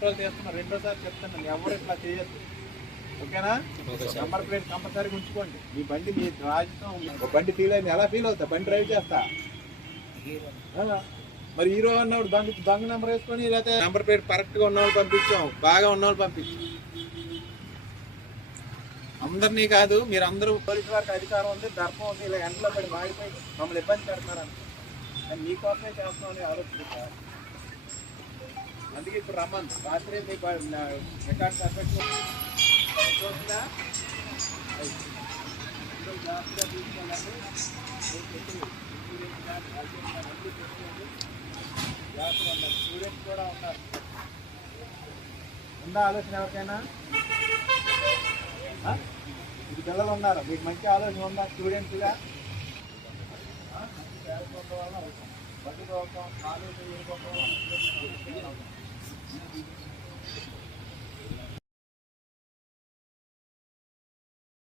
ఫోటోలు తీస్తున్నా రెండోసారి చెప్తాను ఎవరు ఇట్లా చేయొద్దు. ఓకేనా? నెంబర్ ప్లేట్ కంపల్సరీగా ఉంచుకోండి. మీ బండి మీ రాజుతో ఒక బండి ఫీల్ అయింది. ఎలా ఫీల్ అవుతా? బండి డ్రైవ్ చేస్తా? మరి హీరో అన్నప్పుడు బండి బండి నెంబర్ వేసుకొని లేకపోతే నెంబర్ ప్లేట్ కరెక్ట్గా ఉన్న వాళ్ళు పంపించాం. బాగా ఉన్న వాళ్ళు పంపించాం. అందరినీ కాదు మీరు అందరూ పోలీసు వారికి అధికారం ఉంది దర్పం ఉంది ఇలా ఎండలో పడి మాడిపోయి మమ్మల్ని ఇబ్బంది పెడుతున్నారు అని మీకోసమే చేస్తున్నామని ఆలోచించారు అందుకే ఇప్పుడు రమ్మను. రాత్రి మీ రికార్డ్ పర్ఫెక్ట్ చూస్తుందా అందరూ జాగ్రత్తగా తీసుకోవాలండి జాగ్రత్తగా ఉండాలి స్టూడెంట్స్ కూడా ఉన్నారు ఉందా ఆలోచన ఎవరికైనా? ఆ? ఇది పిల్లలు ఉన్నారు. మీకు మంచి ఆలోచన ఉందా? స్టూడెంట్స్గా బట్టి పోతాం కాలేజీ